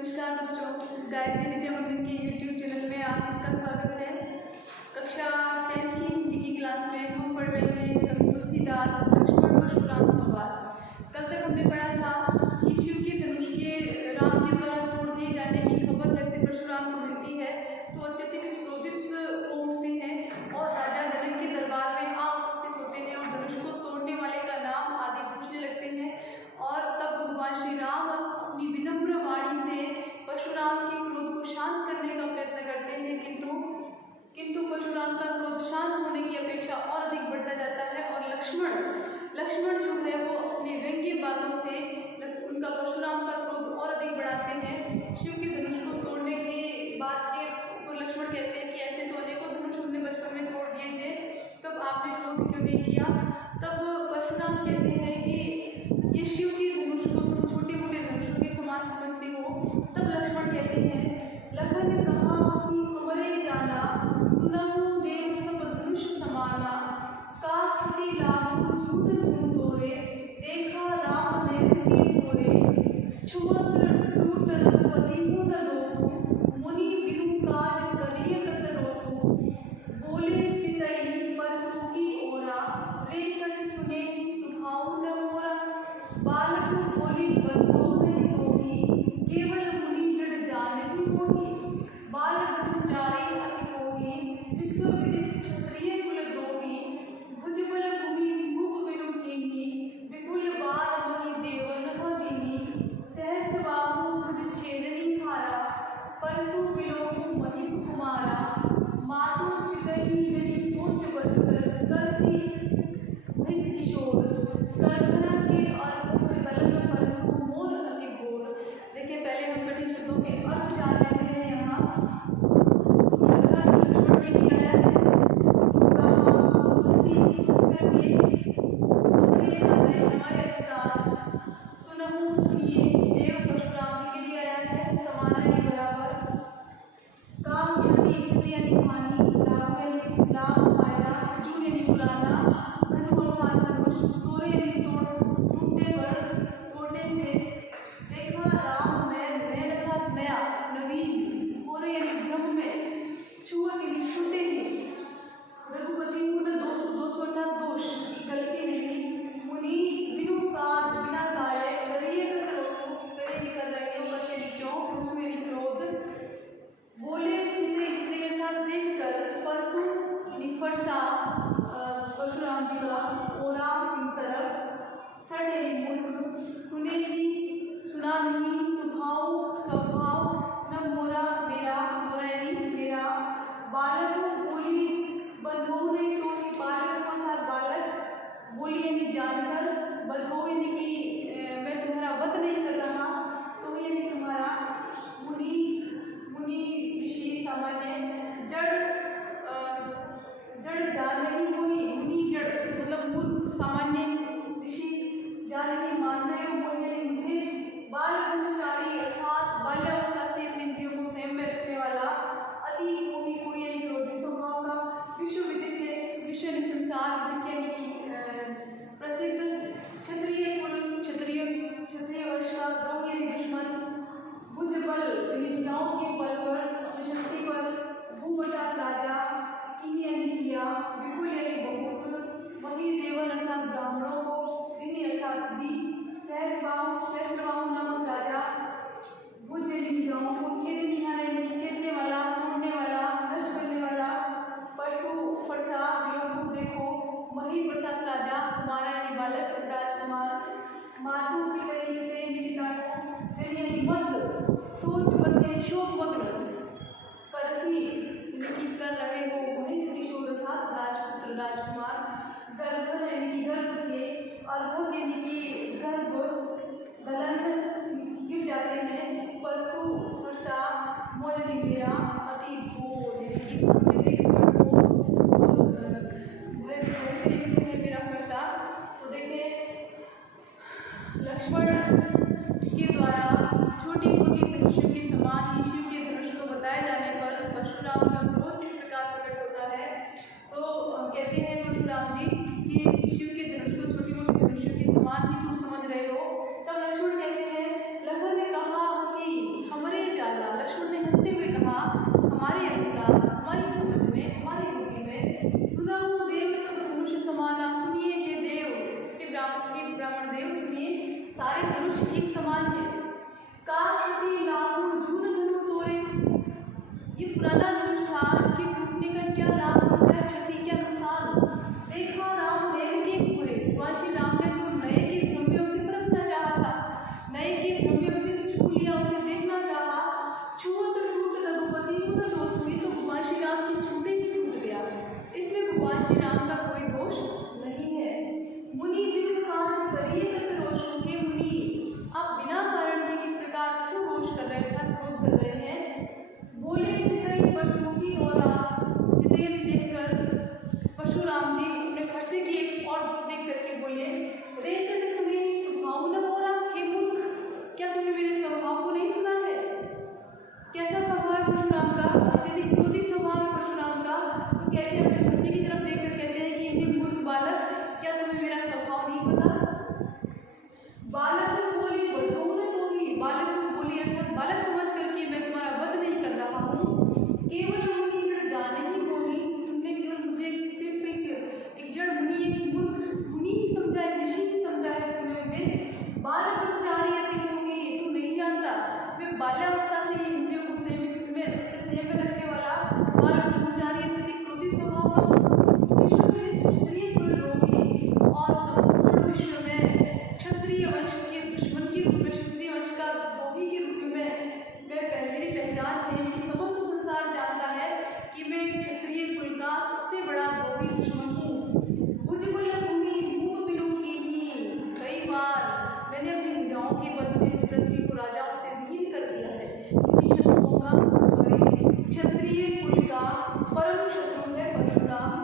नमस्कार बच्चों, गायत्री विद्या मंदिर के यूट्यूब चैनल में आप सबका स्वागत है। कक्षा 10th की हिंदी की क्लास में हम पढ़ रहे हैं कवि तुलसीदास लक्ष्मण परशुराम संवाद। कल तक हमने पढ़ा था कि शिव के धनुष के राम के द्वारा तोड़ दिए जाने की खबर जैसे परशुराम को मिलती है तो अत्यधिक क्रोधित हो उठते हैं और राजा जनक के दरबार में आ उपस्थित होते हैं और धनुष को तोड़ने वाले का नाम आदि पूछने लगते हैं। और तब भगवान श्री राम अपनी विनम्र वाणी से परशुराम के क्रोध को शांत करने का प्रयत्न करते हैं, किंतु परशुराम का क्रोध शांत होने की अपेक्षा और अधिक बढ़ता जाता है और लक्ष्मण जो है वो अपने व्यंग्य बातों से उनका परशुराम का क्रोध और अधिक बढ़ाते हैं। शिव के धनुष को तोड़ने की बात के ऊपर लक्ष्मण कहते हैं कि ऐसे तो अनेकों धनुष हमने बचपन में तोड़ दिए थे, तब आपने क्रोध क्यों नहीं किया। तब परशुराम कहते हैं कि ये शिव के धनुष को तुम छोटे मोटे धनुषों के समान समझते हो। तब लक्ष्मण कहते हैं, लखन कहा कि हमरे जाना, सुनहु देव सब धनुष समाना, काठी लागू झूठ धनु तोरे, देखा राम ने वीर तोरे, छुअत टूट रघुपति न दोसु, मुनि बिनु काज करिय कत रोसु, बोले चितई परसु की ओरा, रेसन सुने सुखाऊ न मोरा, बालक बोली बंधो नहीं तोही, केवल मुनि जड़ जानहि मोही, बालक ब्रह्मचारी अति कोहि, विश्व विदित क्षत्रिय कुल द्रोही, भुजबल भूमि भूप बिनु कीन्ही, विपुल बार महि देव नभ दीन्ही, सहस बाहु भुज छेदहि धारा, परसु विलोकु महि कुमारा, मातु पितहि जनि सोच बसकर, करसी भैंस किशोर, गर्भना के और कलम परसु मोर अति घोर। देखिए, पहले हम कठिन शब्दों के अर्थ जान लेते हैं। यहाँ लक्ष्मण ने दिया है हमारे अनुसार सुनहु सुनिए, देव परशुराम जी के लिए आया है, समाना के बराबर, काम क्षति यानी हानि, लाभ फायदा, जून यानी बुलाना, धनु अर्थात धनुष, तोड़े यानी टूटने पर, तोड़ने से, देखा राम नयन अर्थात नया नवीन, होरे यानी ब्रह्म में, छुअत यानी छूटे ही, रघुपति न दोष अर्थात दोष गलती नहीं, मुनि बिनु काज बिना कार्य, करिए कर रोसु, करे कर रहे हो बच्चे क्यों, रोसु यानी क्रोध, बोले चिते अर्थात देखकर, परसु यानी फरसा परशुराम जी का, ओरा की तरफ, सड़ यानी मूर्ख, सुने ही सुना नहीं, सुभाव स्वभाव, न मोरा मेरा, मोरा यानी मेरा, बालक बोली बंधो नहीं तो बालक अर्थात बालक, बोली यानी जानकर, बंधो यानी कि मैं तुम्हारा वध नहीं कर रहा, तो यानी तुम्हारा, मुनि ऋषि सामान्य, जड़ जान नहीं हुई, मुनि जड़ मतलब मूर्ख सामान्य, ऋषि जान नहीं मान रहे हो, बोले यानी मुझे, बाल ब्रह्मचारी अर्थात बाल्यावस्था से अपने इंद्रियों को संयम में रखने वाला, अति कोई यानी क्रोधी स्वभाव का, विश्व विश्व संसार यानी कि प्रसिद्ध, क्षत्रिय कुल क्षत्रिय वंश का, द्रोही यानी दुश्मन, भुज बल निजाओं के बल पर, अपनी शक्ति पर, भूमटा राजा, किन्हीं यानी किया, विपुल यानी बहुत, वही देवन अर्थात ब्राह्मणों को, दिनी अर्थात दी, सहस्रबाहु नामक राजा, भुज यानी निजाओं को, छेदने वाला, तोड़ने वाला, नष्ट करने वाला, परसु फरसा विलोकु देखो, मही अर्थात राजा, कुमारा यानी बालक राजकुमार, मातु पितरि यानी मत, सोच बसे शोकमग्न, करसी कर रहे हो भैंस किशोर अर्थात राजपुत्र राजकुमार, गर्भ यानी कि गर्भ के, अर्भ यानी कि गर्भ, गलन गिर जाते हैं, परसु फरसा, मोर यानी मेरा, अति घोर यानी कि अत्यधिक मेरा फरसा। तो देखिए लक्ष्मण परशुराम का, अत्यधिक क्रोधी स्वभाव है परशुराम का। तो कहते हैं अपने भक्ति की तरफ देखकर कहते हैं कि हे मूर्ख बालक, क्या तुम्हें मेरा स्वभाव नहीं पता? बालक को बोली बालक को बोली अर्थात बालक समझ करके मैं तुम्हारा वध नहीं कर रहा हूँ, केवल मुनि जड़ जाने ही बोली। तुमने केवल मुझे सिर्फ एक जड़ मुनि, एक मूर्ख मुनि ही समझा है, ऋषि ही समझा है तुमने मुझे। बालक ब्रह्मचारी अति होगी, तू नहीं जानता मैं बाल्यावस्था से ही इंद्रियों को संयम में रखने वाला बालक ब्रह्मचारी अत्यधिक क्रोधी स्वभाव का विश्व में क्षत्रिय कुल रोगी और संपूर्ण विश्व में क्षत्रिय वंश के दुश्मन के रूप में, क्षत्रिय वंश का द्रोही के रूप में मेरी पहचान है कि समस्त संसार जानता है कि मैं क्षत्रिय कुल का सबसे बड़ा द्रोही दुश्मन हूँ। मुझे कोई भूमि भूप बिरू की थी, कई बार मैंने अपनी भुजाओं के बल से इस पृथ्वी को राजाओं से विहीन कर दिया है, क्योंकि शत्रुओं का क्षत्रिय कुल का परम शत्रु है परशुराम।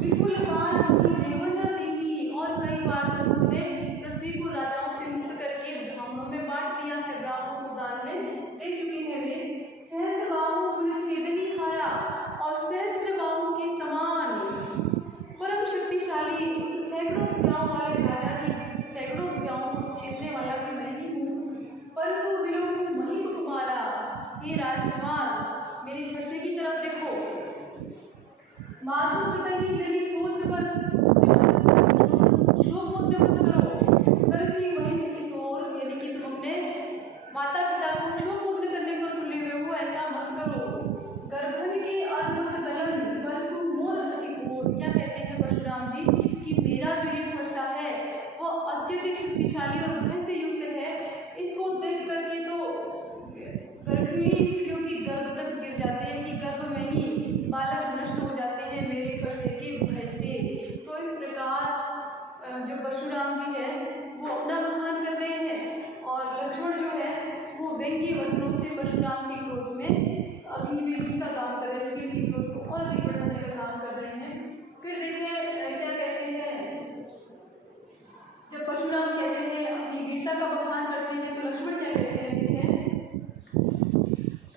विपुल काल देवता देवी और कई बार तो उन्होंने पृथ्वी को राजाओं से मुक्त करके ब्राह्मणों में बांट दिया है, ब्राह्मणों को दान में दे चुके हैं वे। सहस्र बाहु कुल छेदनी खारा और सहस्त्र बाहु के समान परम शक्तिशाली उस सैकड़ों भुजाओं वाले राजा की सैकड़ों भुजाओं को छेदने वाला भी मैं ही हूँ। परसु विलोक महिम कुमारा, ये राजकुमार मेरे फरसे की तरफ देखो। माधु पितरी जनी सोच बस, शोक मत करो। तरसी वहीं से किशोर, यानी कि तुम अपने माता पिता को शोक मुक्त करने पर तुले हुए हो, ऐसा मत करो। गर्भन के अर्ध गलन परसु मोर अति घोर, क्या कहते हैं परशुराम जी कि मेरा जो ये फरसा है वो अत्यधिक शक्तिशाली और भय से युक्त है। इसको देख करके तो गर्भिणी स्त्रियों के गर्भ तक गिर जाते हैं कि गर्भ में ही बालक नष्ट हो जाते हैं मेरे फरसे के भय से। तो इस प्रकार जो परशुराम जी है वो अपना बखान कर रहे हैं और लक्ष्मण जो है वो व्यंग्य वचनों से परशुराम के क्रोध में अभिव्यक्ति का काम कर रहे हैं, उनके क्रोध को और अधिक बढ़ाने का काम कर रहे हैं। फिर देखिए क्या कहते हैं, जब परशुराम कहते हैं अपनी वीरता का बखान करते हैं तो लक्ष्मण क्या कहते हैं, देखिए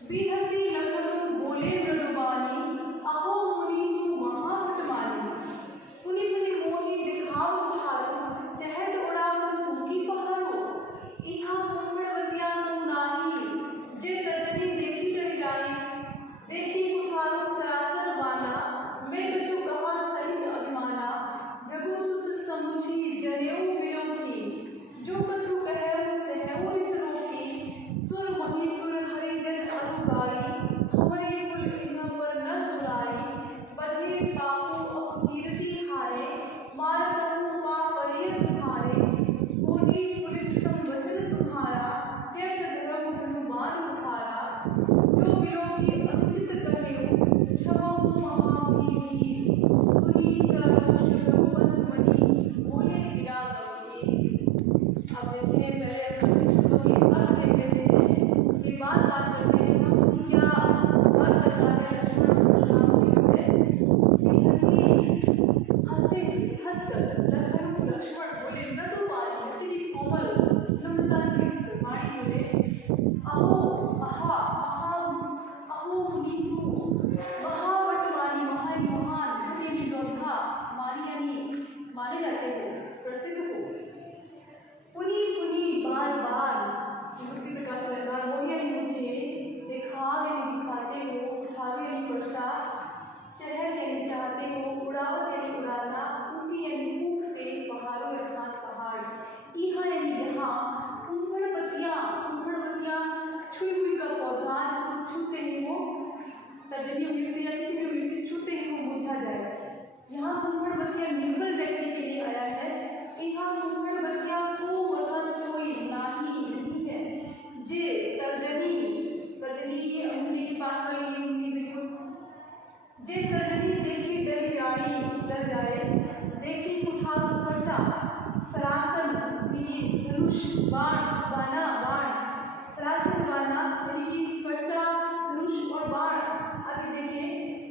बीहसी लखनऊ बोले मृदुबानी, अहो मुनि सु महापटमानी। पुनि पुनि मोहि दिखाव उठारो, चहत उड़ाव तुमकी पहारो। इहा पुण्यवतिया तुम नाही, जे तजनी देखी डर जाई। देखी कुठारो सरासर बाना, मैं कछु कहा सहित अभिमाना। रघुसुत समुझी जनेऊ विलोकी, जो कछु कहऊ सहऊ इस रोकी। सुर मही सुर हरिजन अनुगाई, हमरे कुल इन्ह पर न सुराई। बधे काहू अपकीर्ति हारे, मार कहूँ का परिय तुम्हारे। मोटी पुलिस संवचन तुम्हारा, व्यर्थ धर्म धनुमान उठारा। जो विलोकी अनुचित कहेऊ, क्षमहु महामुनि। सुनी सरोष रघुवंश मणि, बोले गिरा गति। अब देखते हैं पहले शब्दों के अर्थ देख लेते हैं, उसके बाद बात करते हैं हम कि क्या बात चल रहा है लक्ष्मण और परशुराम के मध्य। हंसते हंसकर लक्ष्मण बोले मृदुबानी, अत्यधिक कोमल नम्रता से वाणी बोले, अहो महा अहो मुनीसु महावटमानी, महान महान यानी गौधा मानी यानी माने जाते हैं, प्रसिद्ध हो। पुनि पुनि बार बार मूर्ति प्रकाश लगातार वो यानी मुझे दिखाव यानी दिखाते हो, उठावे यानी वर्षा, चहल यानी चाहते हो, उड़ावत यानी उड़ाना, फूकी यानी फूक से, पहाड़ों अर्थात पहाड़। इहा यानी यहाँ, कुंभड़बतिया छुई हुई का पौधा जिसको छूते ही वो तर्जनी उंगली से या किसी भी उंगली से छूते ही वो बुझा जाए। यहाँ कुंभड़बतिया निर्बल व्यक्ति के लिए आया है। यहाँ कुंभड़बतिया को मतलब कोई नहीं है। जे तर्जनी ये उंगली के पास वाली ये उंगली बिल्कुल, जे तर्जनी देखी डर जाए, देखी कुठारो फरसा, सरासन यानी धनुष बाण, सरासन बाना यानी कि फरसा धनुष और बाण आदि देखे।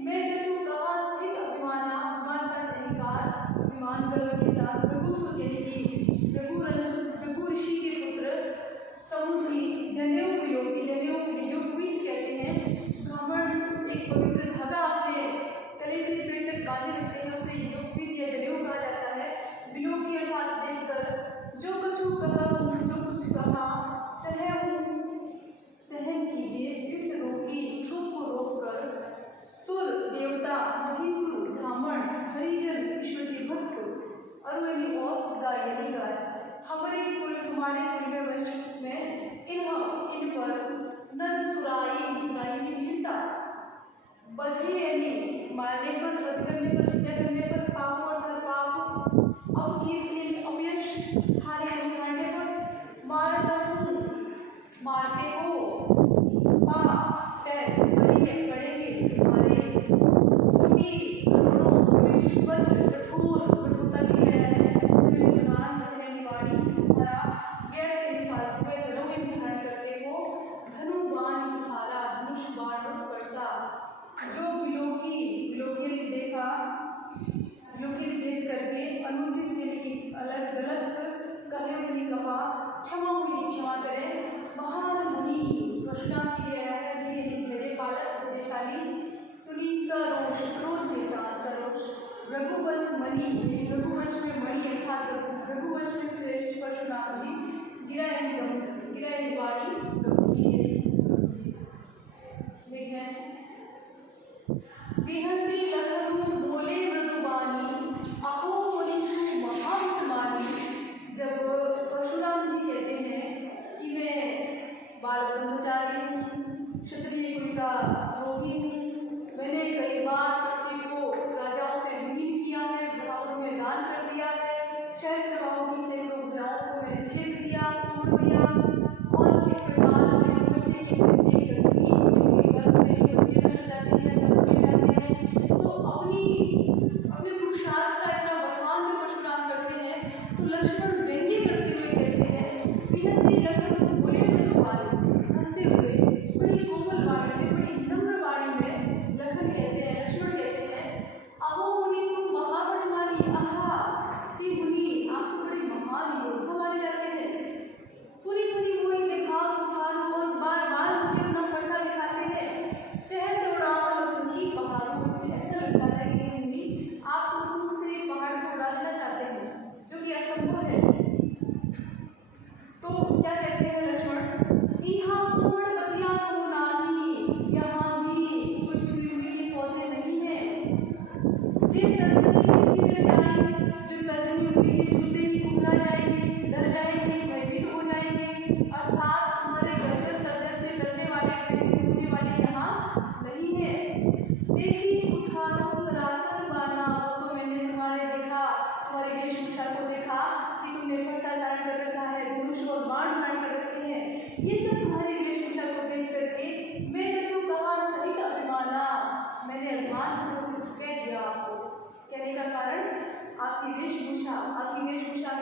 मैं कछु कहा स्थित अभिमाना, अभिमान का अहंकार, अभिमान गर्व के साथ। रघुसुत यानी कि होगा यही गाय। हमारे कुल के वंश में इन पर न सुराई मिटा बधे यानी मारने पर, वध करने पर, हत्या करने पर, पाप और पाप अपयश हारने पर, मारते हो पड़ेंगे हमारे कठोरता की है करते हो धनुबाण तुम्हारा धनुष बाण पड़ता। जो विलोकी देखा विलोकी देख करके अनुचित यानी अलग गलत कहे हुई कहा क्षमा हुई क्षमा करें। महान मुनि परशुराम की मेरे पालक बुद्धिशाली सुनी सरोष क्रोध के साथ सरोष रघुवंश मणि रघुवंश में मणि अर्थात रघुवंश में श्रेष्ठ परशुराम जी गिरा वाणी देखें बेहसी लखनऊ बोले मृदुबानी अहो मनुष्य महात्मानी। जब परशुराम जी कहते हैं कि मैं बाल ब्रह्मचारी हूँ, क्षत्रिय कुल का रोगी हूँ, मैंने कई बार पृथ्वी को राजाओं से विहीन किया है, ब्राह्मणों में दान कर दिया है, सहस्त्रबाहु की सैकड़ों भुजाओं को मैंने छेद दिया, तोड़ दिया और इस प्रकार आपकी वेशभूषा